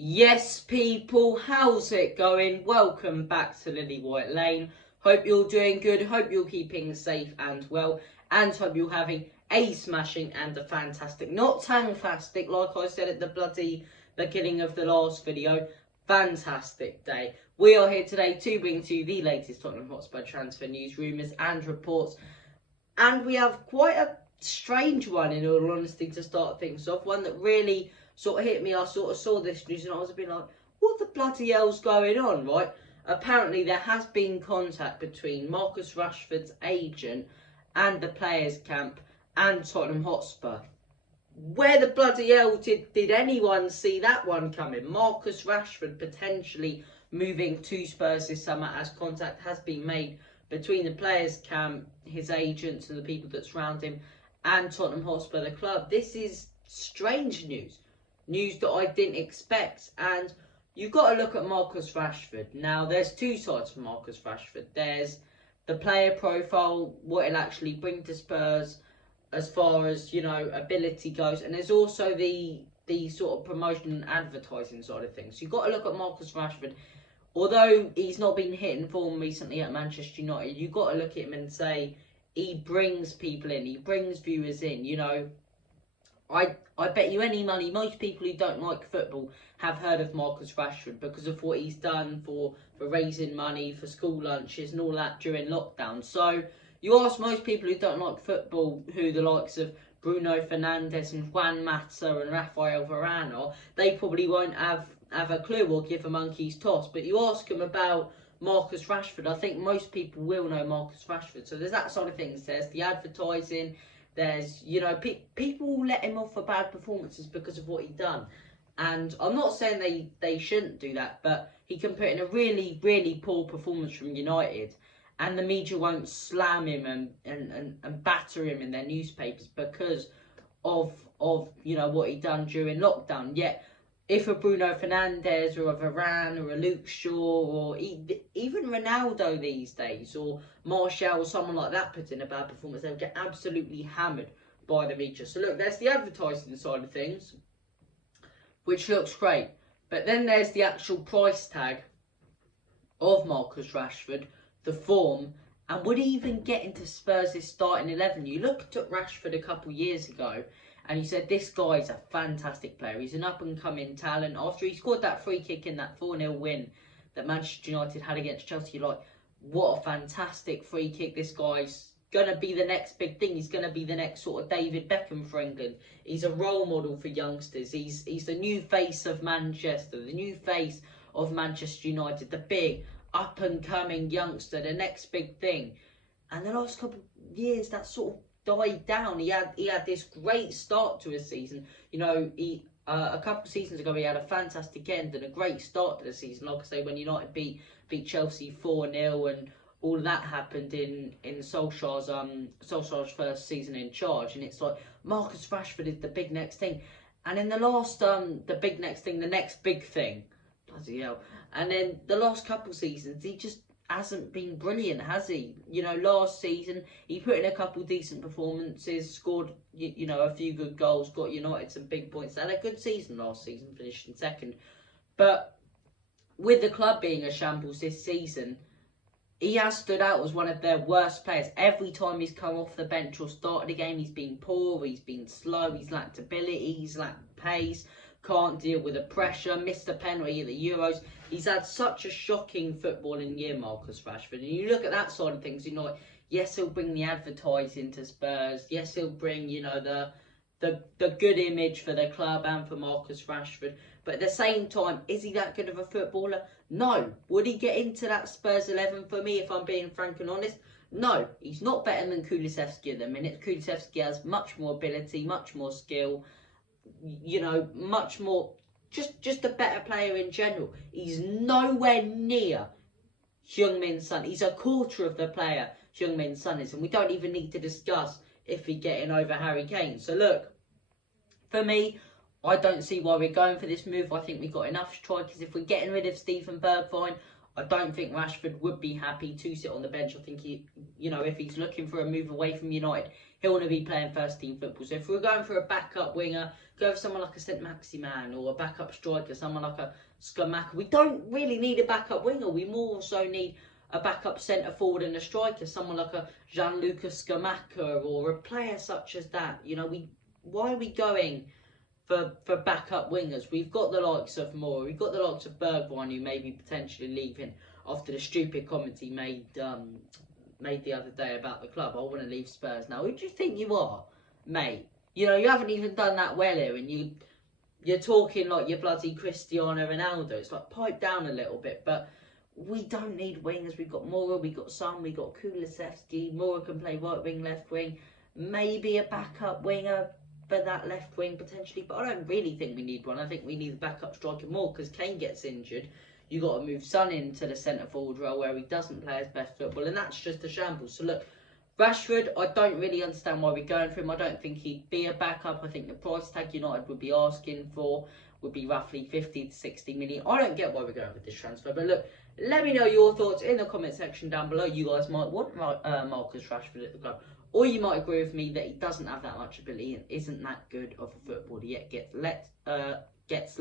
Yes, people, how's it going? Welcome back to Lily White Lane. Hope you're doing good, hope you're keeping safe and well, and hope you're having a smashing and a fantastic, not tangfastic, like I said at the bloody beginning of the last video, fantastic day. We are here today to bring to you the latest Tottenham Hotspur transfer news, rumours and reports, and we have quite a strange one, in all honesty, to start things off, one that really sort of hit me. I sort of saw this news and I was a bit like, what the bloody hell's going on, right? Apparently there has been contact between Marcus Rashford's agent and the players' camp and Tottenham Hotspur. Where the bloody hell did anyone see that one coming? Marcus Rashford potentially moving to Spurs this summer, as contact has been made between the players' camp, his agents and the people that surround him, and Tottenham Hotspur, the club. This is strange news. News that I didn't expect. And you've got to look at Marcus Rashford. Now, there's two sides for Marcus Rashford. There's the player profile, what he'll actually bring to Spurs as far as, you know, ability goes. And there's also the sort of promotion and advertising side of things. So you've got to look at Marcus Rashford. Although he's not been hitting form recently at Manchester United, you've got to look at him and say he brings people in. He brings viewers in, you know. I bet you any money, most people who don't like football have heard of Marcus Rashford because of what he's done for raising money, for school lunches and all that during lockdown. So you ask most people who don't like football who the likes of Bruno Fernandes and Juan Mata and Rafael Varane are, they probably won't have a clue or give a monkey's toss. But you ask them about Marcus Rashford, I think most people will know Marcus Rashford. So there's that side of things. There's the advertising. There's, you know, people will let him off for bad performances because of what he's done. And I'm not saying they shouldn't do that, but he can put in a really, really poor performance from United, and the media won't slam him and batter him in their newspapers because of you know, what he done during lockdown. Yet, if a Bruno Fernandes or a Varane or a Luke Shaw or even Ronaldo these days or Martial or someone like that puts in a bad performance, they'll get absolutely hammered by the media. So look, there's the advertising side of things, which looks great. But then there's the actual price tag of Marcus Rashford, the form, and would he even get into Spurs' starting 11? You looked at Rashford a couple years ago, and you said, this guy's a fantastic player. He's an up-and-coming talent. After he scored that free kick in that 4-0 win that Manchester United had against Chelsea, you're like, what a fantastic free kick. This guy's going to be the next big thing. He's going to be the next sort of David Beckham for England. He's a role model for youngsters. He's the new face of Manchester, the new face of Manchester United, the big, up-and-coming youngster, the next big thing. And the last couple of years, that sort of died down. He had this great start to his season. You know, a couple of seasons ago he had a fantastic end and a great start to the season. Like I say, when United beat Chelsea 4-0 and all of that happened in Solskjaer's first season in charge, and it's like Marcus Rashford is the big next thing. And in the last the big next thing, the next big thing, bloody hell. And then the last couple of seasons, he just hasn't been brilliant, has he? You know, last season he put in a couple decent performances, scored you know, a few good goals, got United some big points. They had a good season last season, finished in second. But with the club being a shambles this season, he has stood out as one of their worst players. Every time he's come off the bench or started a game, he's been poor, he's been slow, he's lacked ability, he's lacked pace, can't deal with the pressure, missed a penalty at the Euros. He's had such a shocking footballing year, Marcus Rashford. And you look at that side of things, you know, yes, he'll bring the advertising to Spurs. Yes, he'll bring, you know, the good image for the club and for Marcus Rashford. But at the same time, is he that good of a footballer? No. Would he get into that Spurs 11 for me, if I'm being frank and honest? No. He's not better than Kulusevski at the minute. Kulusevski has much more ability, much more skill, you know, much more, just a better player in general. He's nowhere near Heung-min Son. He's a quarter of the player Heung-min Son is, and we don't even need to discuss if he's getting over Harry Kane. So look, for me, I don't see why we're going for this move. I think we've got enough strikers. If we're getting rid of Steven Bergwijn, I don't think Rashford would be happy to sit on the bench. I think he, you know, if he's looking for a move away from United, he'll want to be playing first team football. So if we're going for a backup winger, go for someone like a St Maximan, or a backup striker, someone like a Skamaka. We don't really need a backup winger. We more so need a backup centre forward and a striker, someone like a Gianluca Scamacca, or a player such as that. You know, why are we going for backup wingers? We've got the likes of Moore, we've got the likes of Bergwijn, who may be potentially leaving after the stupid comment he made the other day about the club. I want to leave Spurs now. Who do you think you are, mate? You know, you haven't even done that well here, and you're talking like you're bloody Cristiano Ronaldo. It's like, pipe down a little bit. But we don't need wingers. We've got Mora, we've got Son, we've got Kulusevski. Mora can play right wing, left wing. Maybe a backup winger for that left wing potentially. But I don't really think we need one. I think we need a backup striker more, because Kane gets injured. You got to move Son into the centre forward role where he doesn't play his best football, and that's just a shambles. So look, Rashford, I don't really understand why we're going for him. I don't think he'd be a backup. I think the price tag United would be asking for would be roughly 50 to 60 million. I don't get why we're going with this transfer. But look, let me know your thoughts in the comment section down below. You guys might want Marcus Rashford at the club, or you might agree with me that he doesn't have that much ability and isn't that good of a footballer yet. Gets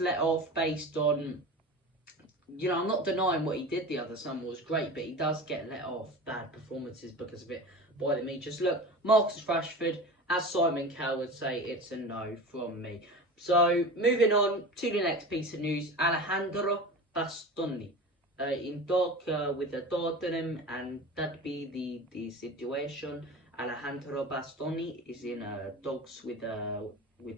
let off based on, you know, I'm not denying what he did the other summer was great, but he does get let off bad performances because of it by the media. Just look, Marcus Rashford, as Simon Cowell would say, it's a no from me. So, moving on to the next piece of news, Alessandro Bastoni in talk with the Tottenham, and that be the situation. Alessandro Bastoni is in talks with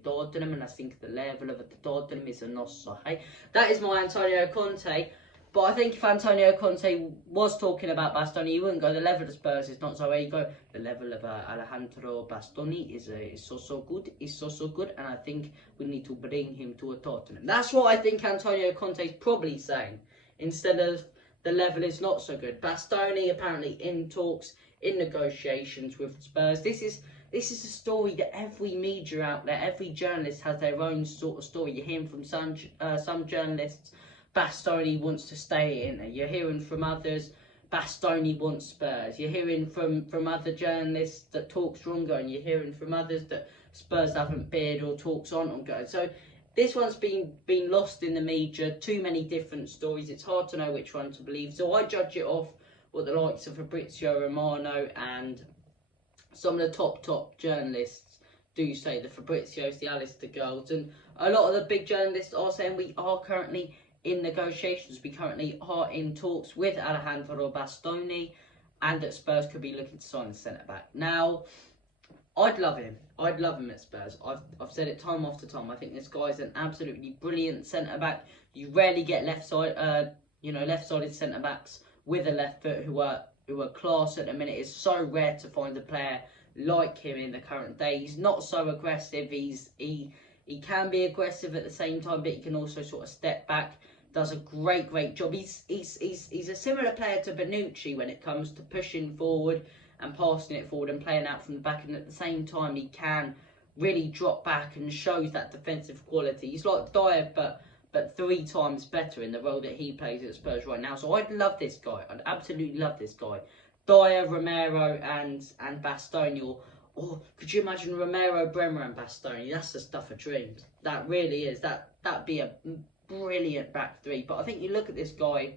Tottenham, and I think the level of the Tottenham is not so high. That is my Antonio Conte. But I think if Antonio Conte was talking about Bastoni, he wouldn't go, the level of Spurs is not so high. You go, the level of Alessandro Bastoni is so good, and I think we need to bring him to a Tottenham. That's what I think Antonio Conte is probably saying, instead of the level is not so good. Bastoni apparently in talks, in negotiations with Spurs. This is a story that every media out there, every journalist has their own sort of story. You're hearing from some journalists, Bastoni wants to stay in. You're hearing from others, Bastoni wants Spurs. You're hearing from other journalists that talks longer, and you're hearing from others that Spurs haven't bid or talks on ongoing. So this one's been lost in the media. Too many different stories. It's hard to know which one to believe. So I judge it off what the likes of Fabrizio Romano and some of the top journalists do say. The Fabrizios, the Alistair Girls, and a lot of the big journalists are saying we are currently in negotiations. We currently are in talks with Alessandro Bastoni, and that Spurs could be looking to sign the centre back. Now, I'd love him. I'd love him at Spurs. I've said it time after time. I think this guy's an absolutely brilliant centre back. You rarely get left-sided centre backs with a left foot who are class at the minute. It's so rare to find a player like him in the current day. He's not so aggressive. He can be aggressive at the same time, but he can also sort of step back. Does a great job. He's a similar player to Bonucci when it comes to pushing forward and passing it forward and playing out from the back, and at the same time he can really drop back and shows that defensive quality. He's like Dyer, but 3 times better in the role that he plays at Spurs right now. So I'd love this guy. I'd absolutely love this guy. Dyer, Romero, and Bastoni, or could you imagine Romero, Bremer, and Bastoni? That's the stuff of dreams. That really is. That'd be a brilliant back three. But I think you look at this guy,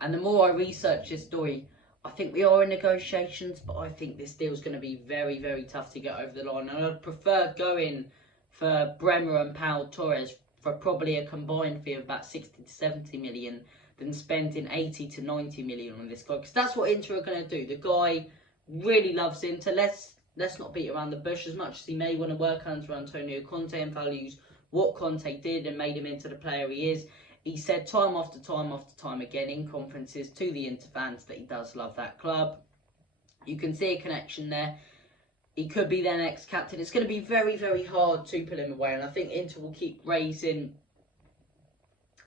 and the more I research this story, I think we are in negotiations, but I think this deal's going to be very tough to get over the line. And I'd prefer going for Bremer and Pau Torres for probably a combined fee of about 60 to 70 million than spending 80 to 90 million on this guy, because that's what Inter are going to do. The guy really loves Inter. Let's not beat around the bush. As much as he may want to work under Antonio Conte and values what Conte did and made him into the player he is, he said time after time again in conferences to the Inter fans that he does love that club. You can see a connection there. He could be their next captain. It's going to be very hard to pull him away, and I think Inter will keep raising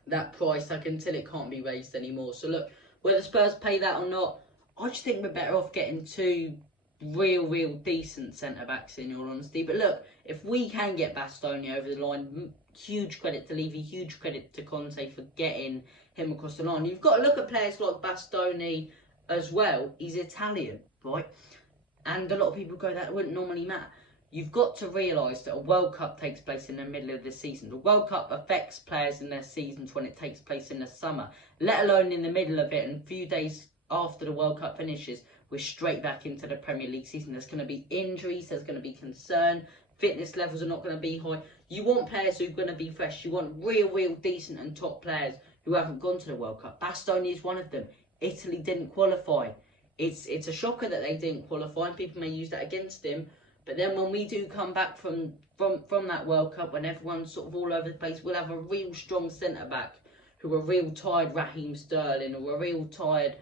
that price tag until it can't be raised anymore. So look, whether Spurs pay that or not, I just think we're better off getting 2 real decent centre-backs, in all honesty. But look, if we can get Bastoni over the line, huge credit to Levy, huge credit to Conte for getting him across the line. You've got to look at players like Bastoni as well. He's Italian, right? And a lot of people go, that wouldn't normally matter. You've got to realise that a World Cup takes place in the middle of the season. The World Cup affects players in their seasons when it takes place in the summer, let alone in the middle of it. And a few days after the World Cup finishes, we're straight back into the Premier League season. There's going to be injuries, there's going to be concern, fitness levels are not going to be high. You want players who are going to be fresh. You want real decent and top players who haven't gone to the World Cup. Bastoni is one of them. Italy didn't qualify. It's a shocker that they didn't qualify, and people may use that against him. But then when we do come back from that World Cup, when everyone's sort of all over the place, we'll have a real strong centre-back who are real tired Raheem Sterling, or a real tired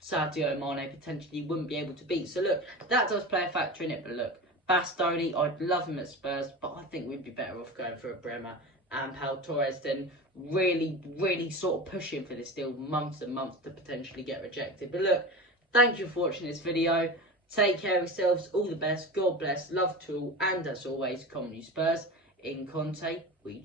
Sadio Mane potentially wouldn't be able to beat. So look, that does play a factor in it. But look, Bastoni, I'd love him at Spurs, but I think we'd be better off going for a Bremer and Pau Torres than really sort of pushing for this deal months and months to potentially get rejected. But look, thank you for watching this video. Take care of yourselves. All the best. God bless. Love to all. And as always, come on you Spurs. In Conte, we